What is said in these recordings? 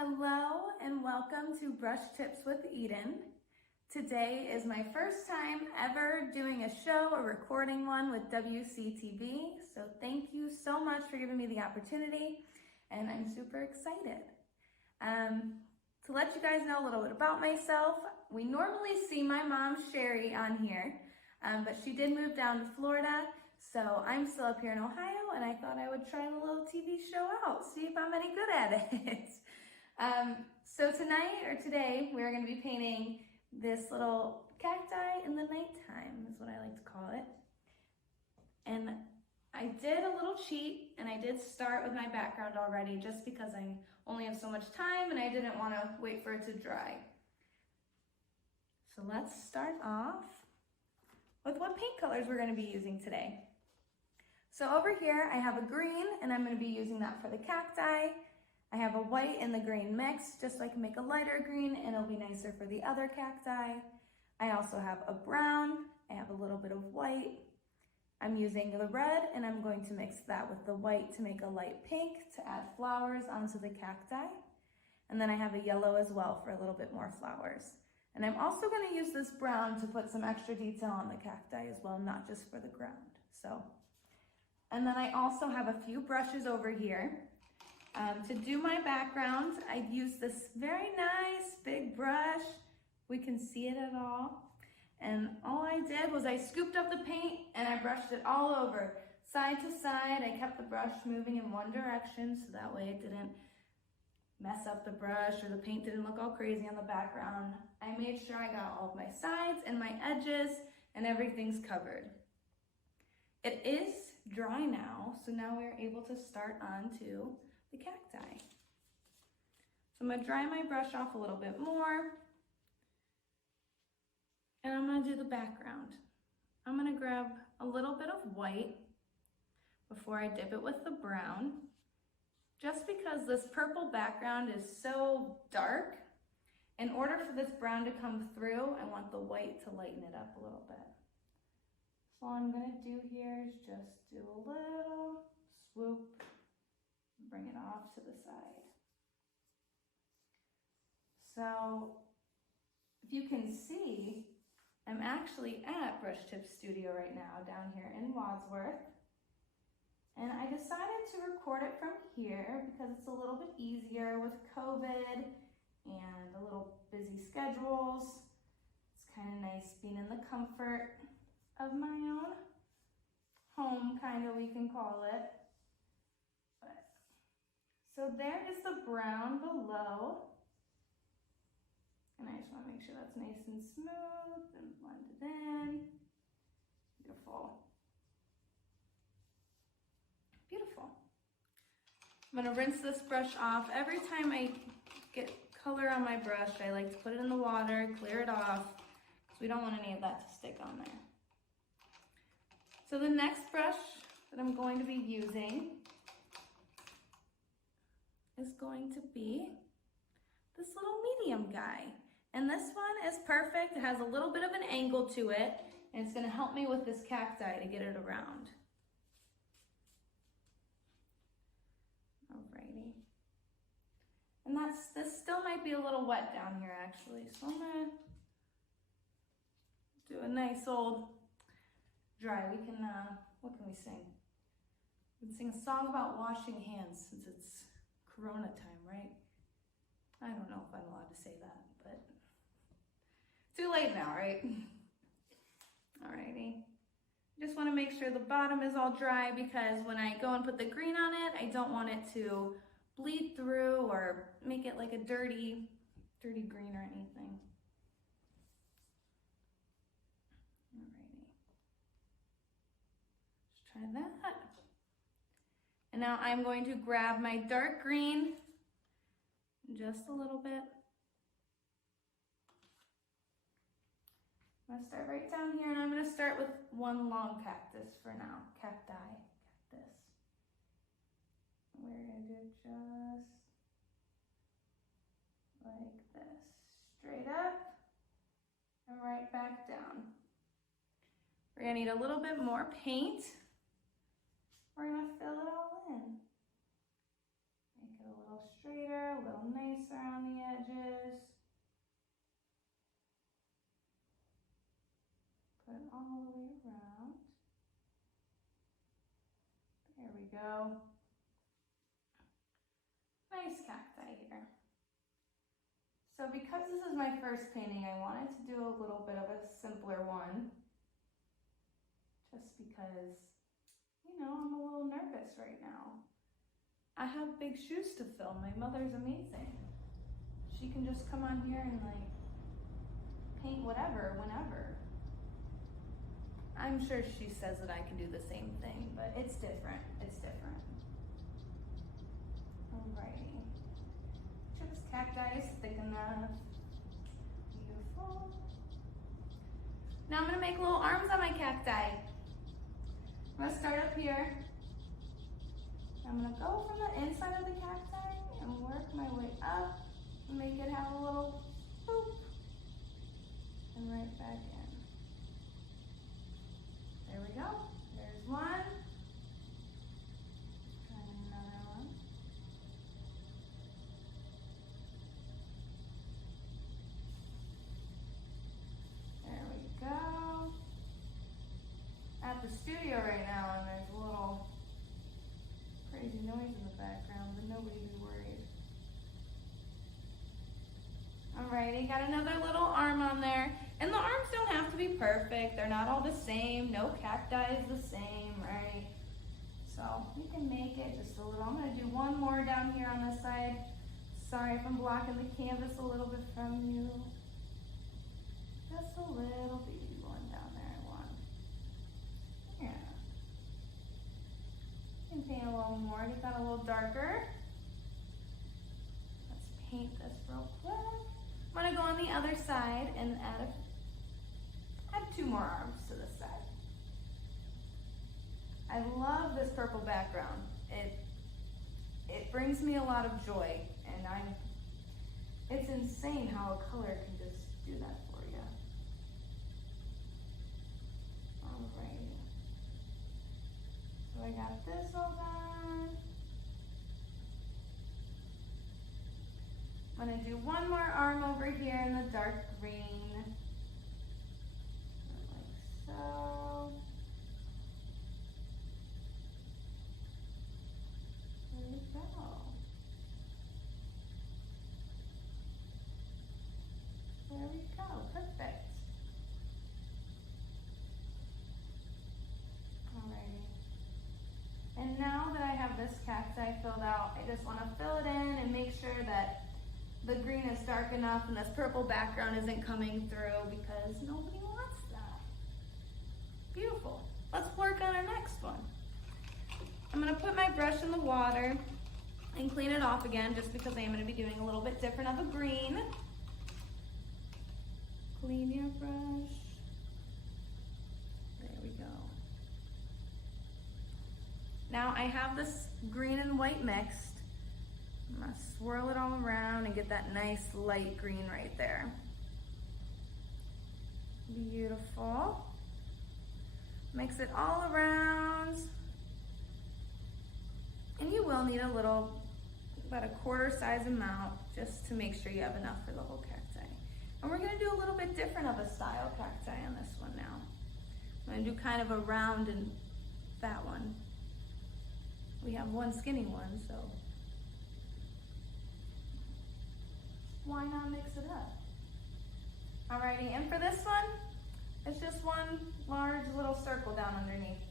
Hello and welcome to Brush Tips with Eden. Today is my first time ever doing a show or recording one with WCTV, so thank you so much for giving me the opportunity, and I'm super excited. To let you guys know a little bit about myself, we normally see my mom, Cheri, on here, but she did move down to Florida, so I'm still up here in Ohio, and I thought I would try the little TV show out, see if I'm any good at it. So tonight or today, we're going to be painting this little cacti in the nighttime, is what I like to call it. And I did a little cheat, and I did start with my background already just because I only have so much time and I didn't want to wait for it to dry. So let's start off with what paint colors we're going to be using today. So over here, I have a green, and I'm going to be using that for the cacti. I have a white and the green mix, just so I can make a lighter green and it'll be nicer for the other cacti. I also have a brown, I have a little bit of white. I'm using the red and I'm going to mix that with the white to make a light pink to add flowers onto the cacti. And then I have a yellow as well for a little bit more flowers. And I'm also going to use this brown to put some extra detail on the cacti as well, not just for the ground. And then I also have a few brushes over here. To do my background, I used this very nice big brush. We can see it at all. And all I did was I scooped up the paint and I brushed it all over, side to side. I kept the brush moving in one direction so that way it didn't mess up the brush or the paint didn't look all crazy on the background. I made sure I got all of my sides and my edges and everything's covered. It is dry now, so now we're able to start onto the cacti. So I'm going to dry my brush off a little bit more, and I'm going to do the background. I'm going to grab a little bit of white before I dip it with the brown, just because this purple background is so dark. In order for this brown to come through, I want the white to lighten it up a little bit. So all I'm going to do here is just do a little swoop, bring it off to the side. So if you can see, I'm actually at BrushTipsstudio right now down here in Wadsworth. And I decided to record it from here because it's a little bit easier with COVID and a little busy schedules. It's kind of nice being in the comfort of my own home, kind of, we can call it. So there is the brown below. And I just want to make sure that's nice and smooth and blended in. Beautiful. Beautiful. I'm going to rinse this brush off. Every time I get color on my brush, I like to put it in the water, clear it off, because we don't want any of that to stick on there. So the next brush that I'm going to be using is going to be this little medium guy. And this one is perfect. It has a little bit of an angle to it, and it's gonna help me with this cacti to get it around. Alrighty. And this still might be a little wet down here actually, so I'm gonna do a nice old dry. We can, what can we sing? We can sing a song about washing hands since it's Corona time, right? I don't know if I'm allowed to say that, but too late now, right? Alrighty. Just want to make sure the bottom is all dry because when I go and put the green on it, I don't want it to bleed through or make it like a dirty green or anything. Alrighty. Let's try that. And now I'm going to grab my dark green, just a little bit. I'm going to start right down here, and I'm going to start with one long cactus for now. Cactus. We're going to do just like this. Straight up and right back down. We're going to need a little bit more paint. We're going to fill it all in. Make it a little straighter, a little nicer. go. Nice cacti here. So because this is my first painting, I wanted to do a little bit of a simpler one. Just because, you know, I'm a little nervous right now. I have big shoes to fill. My mother's amazing. She can just come on here and like paint whatever, whenever. I'm sure she says that I can do the same thing, but it's different. It's different. Alrighty. Chips cacti is thick enough. Beautiful. Now I'm gonna make little arms on my cacti. I'm gonna start up here. I'm gonna go from the inside of the cacti and work my way up and make it have a little boop and right back in. There we go. There's one. Try another one. There we go. At the studio right now, and there's a little crazy noise in the background, but nobody be worried. Alrighty, got another little arm on there. And the arms don't have to be perfect. They're not all the same. No cacti is the same, right? So you can make it just a little. I'm gonna do one more down here on this side. Sorry if I'm blocking the canvas a little bit from you. Just a little baby one down there I want. Yeah. You can paint a little more, get that a little darker. Let's paint this real quick. I'm gonna go on the other side and add two more arms to this side. I love this purple background. It brings me a lot of joy, and it's insane how a color can just do that for you. Alrighty. So I got this all done. I'm gonna do one more arm over here in the dark green. Like so. There we go. There we go, perfect. Alrighty. And now that I have this cacti filled out, I just want to fill it in and make sure that the green is dark enough and this purple background isn't coming through, because nobody wants that. Beautiful. Let's work on our next one. I'm going to put my brush in the water and clean it off again, just because I am going to be doing a little bit different of a green. Clean your brush. There we go. Now I have this green and white mixed. I'm going to swirl it all around and get that nice light green right there. Beautiful. Mix it all around. And you will need a little, about a quarter size amount, just to make sure you have enough for the whole cacti. And we're going to do a little bit different of a style cacti on this one now. I'm going to do kind of a round and fat one. We have one skinny one, so why not mix it up? Alrighty, and for this one, it's just one large little circle down underneath.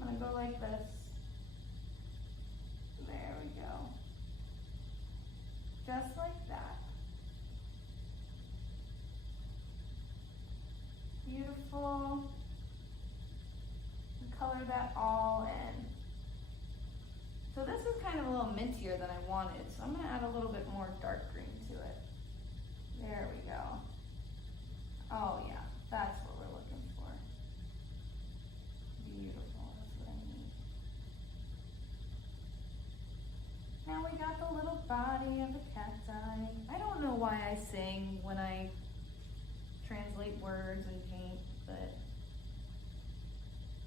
I'm gonna go like this. There we go. Just like that. Beautiful. And color that all in. So this is kind of a little mintier than I wanted, so I'm gonna add a little bit more dark green to it. There we go. Oh yeah, that's what we're looking for. Beautiful, that's what I need. Now we got the little body of the cacti. I don't know why I sing when I translate words and paint, but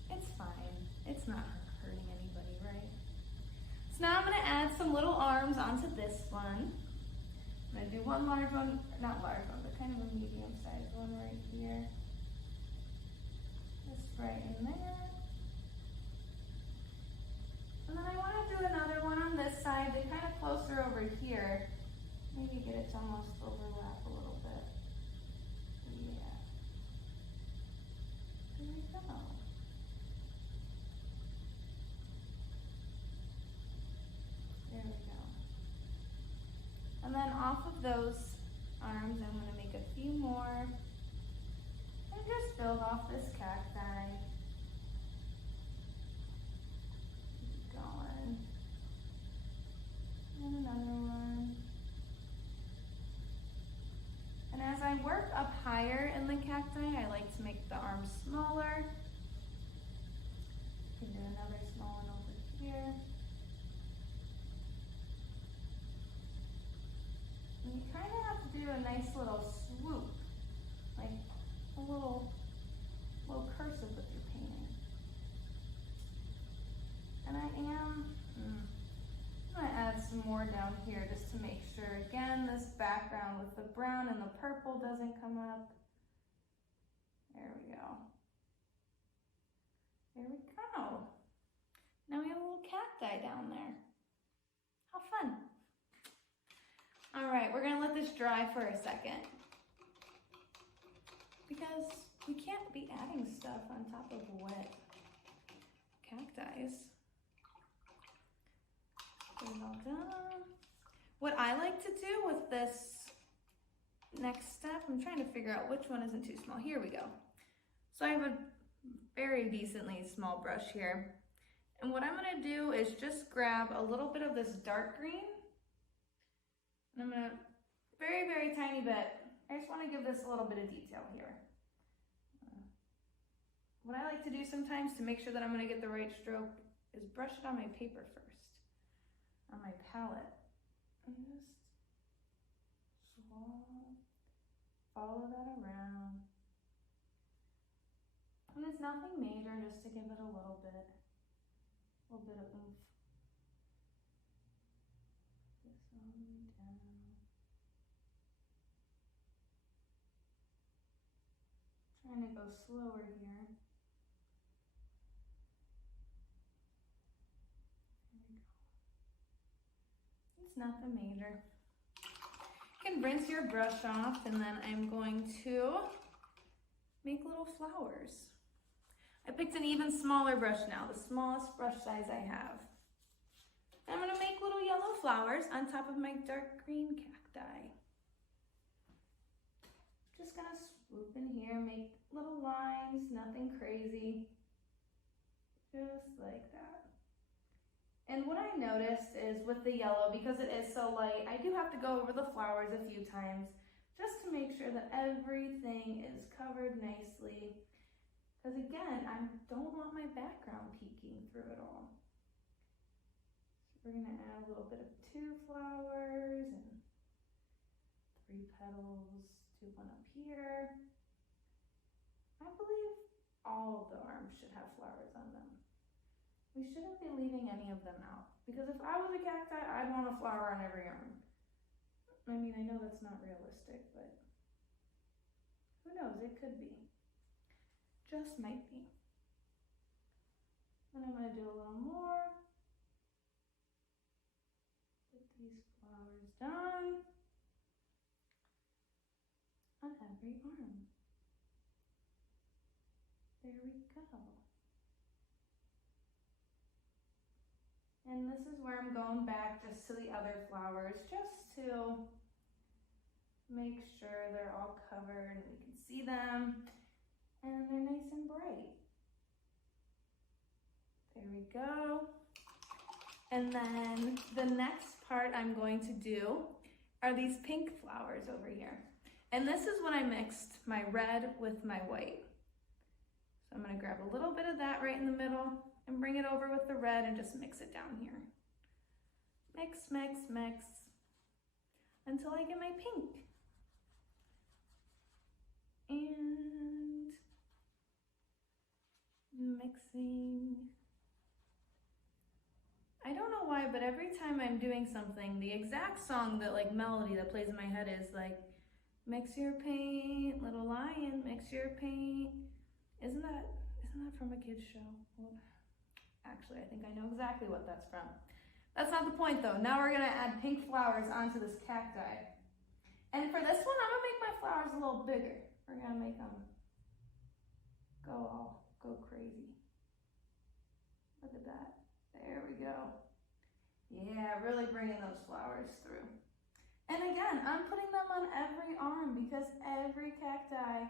it's fine. It's not hurting anybody, right? So now I'm going to add some little arms onto this one. I'm going to do one large one, not large one, but kind of a medium-sized one right here. Just right in there. Maybe get it to almost overlap a little bit. Yeah. There we go. There we go. And then off of those arms, I'm going to make a few more and just build off this cacti. Keep going. And another one. And as I work up higher in the cacti, I like to make the arms smaller. You can do another small one over here. And you kind of have to do a nice little swoop, like a little cursive with your painting. And I'm gonna add some more down here just to make sure, again, this background with the brown and the purple doesn't come up. There we go. There we go. Now we have a little cacti down there. How fun. All right, we're gonna let this dry for a second because we can't be adding stuff on top of wet cacti. Get it all done. What I like to do with this next step, I'm trying to figure out which one isn't too small. Here we go. So I have a very decently small brush here. And what I'm gonna do is just grab a little bit of this dark green. And I'm gonna, very, very tiny bit, I just wanna give this a little bit of detail here. What I like to do sometimes to make sure that I'm gonna get the right stroke is brush it on my paper first, on my palette. And just follow that around. And it's nothing major, just to give it a little bit of oomph. This all the way down. Trying to go slower here. There we go. It's nothing major. You can rinse your brush off, and then I'm going to make little flowers. I picked an even smaller brush now, the smallest brush size I have. And I'm gonna make little yellow flowers on top of my dark green cacti. Just gonna swoop in here, make little lines, nothing crazy. Just like that. And what I noticed is with the yellow, because it is so light, I do have to go over the flowers a few times just to make sure that everything is covered nicely. Because again, I don't want my background peeking through it all. So we're gonna add a little bit of 2 flowers and 3 petals to one up here. I believe all of the arms should have flowers on them. We shouldn't be leaving any of them out, because if I was a cacti, I'd want a flower on every arm. I mean, I know that's not realistic, but who knows, it could be. Just might be. And I'm gonna do a little more. Get these flowers done on every arm. There we go. And this is where I'm going back just to the other flowers, just to make sure they're all covered and we can see them. And they're nice and bright. There we go. And then the next part I'm going to do are these pink flowers over here. And this is when I mixed my red with my white. So I'm gonna grab a little bit of that right in the middle and bring it over with the red and just mix it down here. Mix, mix, mix, until I get my pink. And mixing. I don't know why, but every time I'm doing something, the exact song, that like melody that plays in my head is like, mix your paint, little lion, mix your paint. Isn't that from a kid's show? Well, actually, I think I know exactly what that's from. That's not the point though. Now we're gonna add pink flowers onto this cacti. And for this one, I'm gonna make my flowers a little bigger. We're gonna make them go crazy. Look at that. There we go. Yeah, really bringing those flowers through. And again, I'm putting them on every arm because every cacti,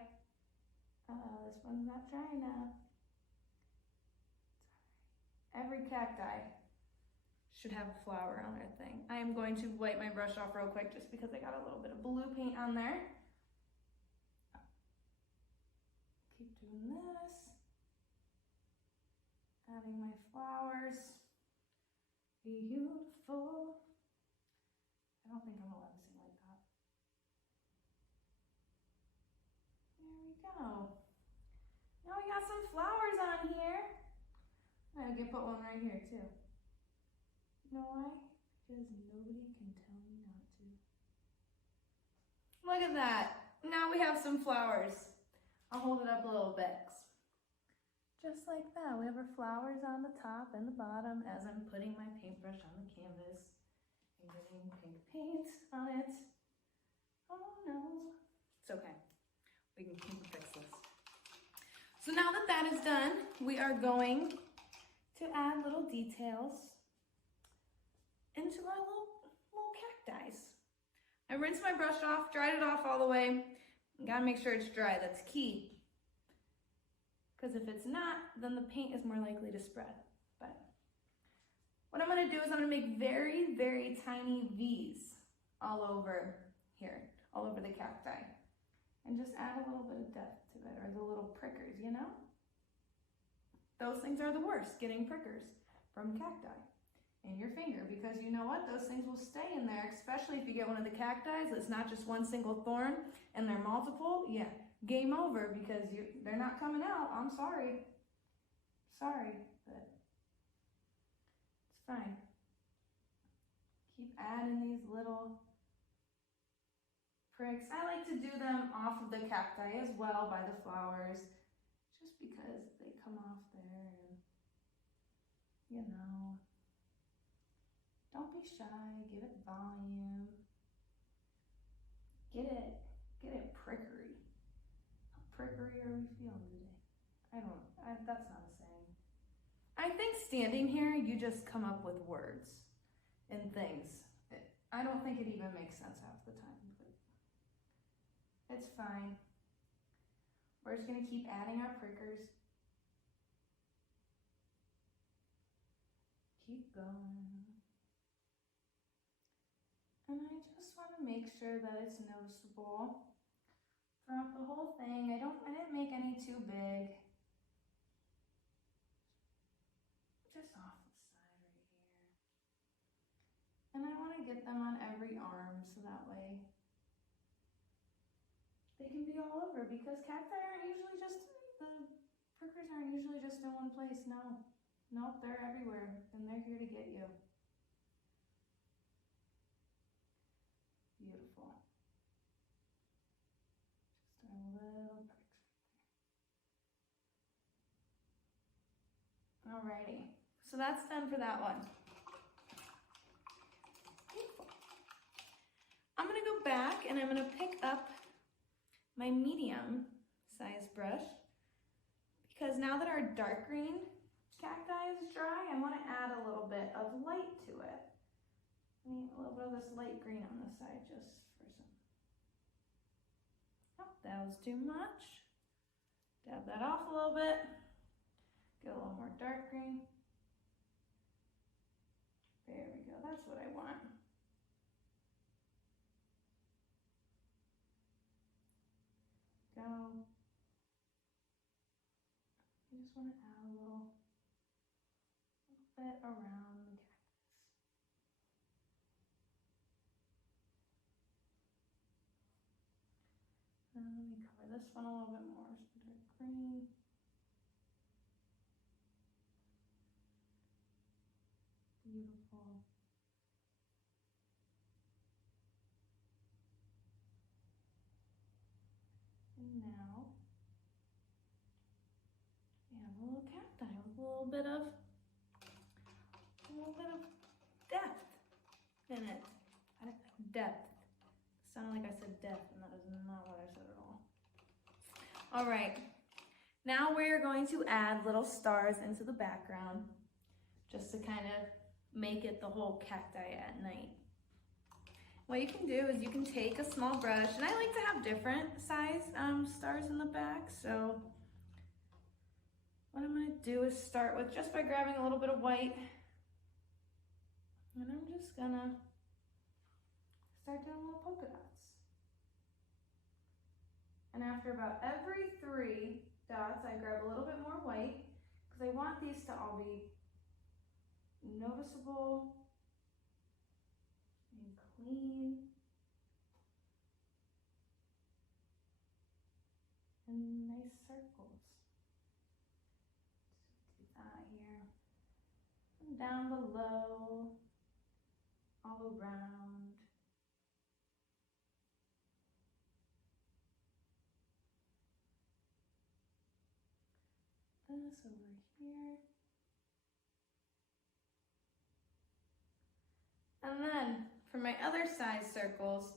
this one's not dry now. Every cacti should have a flower on their thing. I am going to wipe my brush off real quick just because I got a little bit of blue paint on there. Keep doing this. Adding my flowers. Beautiful. I don't think I'm allowed to sing like that. There we go. Now we got some flowers on here. I can put one right here too. You know why? Because nobody can tell me not to. Look at that. Now we have some flowers. I'll hold it up a little bit. Just like that. We have our flowers on the top and the bottom as I'm putting my paintbrush on the canvas and getting pink paint on it. Oh no. It's okay. We can fix this. So now that that is done, we are going to add little details into our little cacti. I rinsed my brush off, dried it off all the way. You gotta make sure it's dry, that's key. Because if it's not, then the paint is more likely to spread. But what I'm gonna do is I'm gonna make very, very tiny V's all over here, all over the cacti. And just add a little bit of depth to it, or the little prickers, you know? Those things are the worst, getting prickers from cacti in your finger, because you know what? Those things will stay in there, especially if you get one of the cacti that's not just one single thorn and they're multiple. Yeah, game over, because they're not coming out. I'm sorry. Sorry, but it's fine. Keep adding these little pricks. I like to do them off of the cacti as well by the flowers, just because they come off there and, you know, don't be shy, give it volume. Get it prickery. How prickery are we feeling today? That's not a saying. I think standing here, you just come up with words and things. I don't think it even makes sense half the time, but it's fine. We're just gonna keep adding our prickers. Keep going. And I just want to make sure that it's noticeable throughout the whole thing. I didn't make any too big. Just off the side right here. And I want to get them on every arm so that way they can be all over, because cacti aren't usually just, the prickers aren't usually just in one place. No. Nope, they're everywhere and they're here to get you. Beautiful. Just a little pricks right there. Alrighty, so that's done for that one. Beautiful. I'm gonna go back and I'm gonna pick up my medium size brush, because now that our dark green cacti is dry, I want to add a little bit of light to it. I need a little bit of this light green on this side just for some. Oh, that was too much. Dab that off a little bit. Get a little more dark green. There we go, that's what I want. Go. I just want to add a little bit around the cactus. And let me cover this one a little bit more, some dark green. Beautiful. And now we have a little cacti with a little bit of in it. Depth. Sounded like I said depth, and that is not what I said at all. All right, now we're going to add little stars into the background just to kind of make it the whole cacti at night. What you can do is you can take a small brush, and I like to have different size stars in the back, so what I'm going to do is start with just by grabbing a little bit of white, and I'm just going to start doing little polka dots. And after about every 3 dots, I grab a little bit more white because I want these to all be noticeable and clean and nice circles. Do that here. And down below, all around. This over here. And then for my other size circles,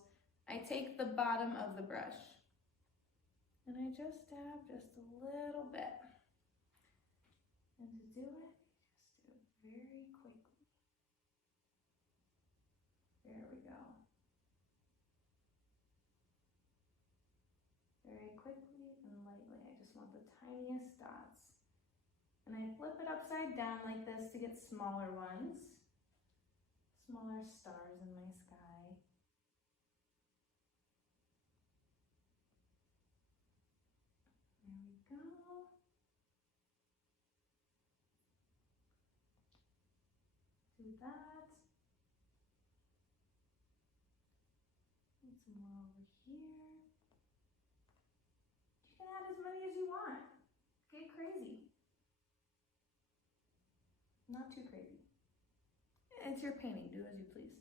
I take the bottom of the brush and I just dab just a little bit. And to do it, just do it very quickly. There we go. Very quickly and lightly. I just want the tiniest dots. And I flip it upside down like this to get smaller ones. Smaller stars in my sky. There we go. Do that. And some more over here. You can add as many as you want. Get crazy. Not too crazy. It's your painting, do as you please.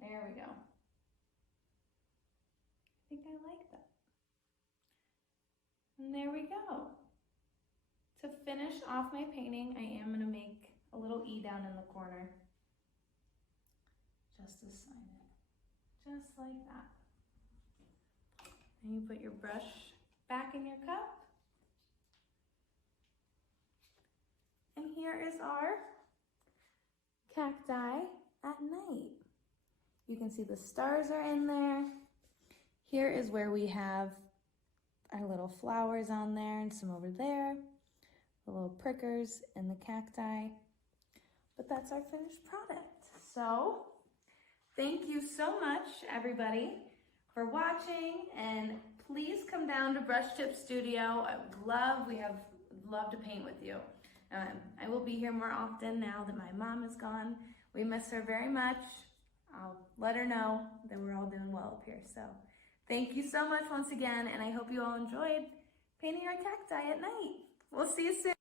There we go. I think I like that. And there we go. To finish off my painting, I am gonna make a little E down in the corner. Just to sign it. Just like that. And you put your brush back in your cup. And here is our cacti at night. You can see the stars are in there. Here is where we have our little flowers on there and some over there, the little prickers and the cacti. But that's our finished product. So thank you so much, everybody, for watching, and please come down to brushtipsstudio. We have love to paint with you. I will be here more often now that my mom is gone. We miss her very much. I'll let her know that we're all doing well up here. So thank you so much once again, and I hope you all enjoyed painting our cacti at night. We'll see you soon.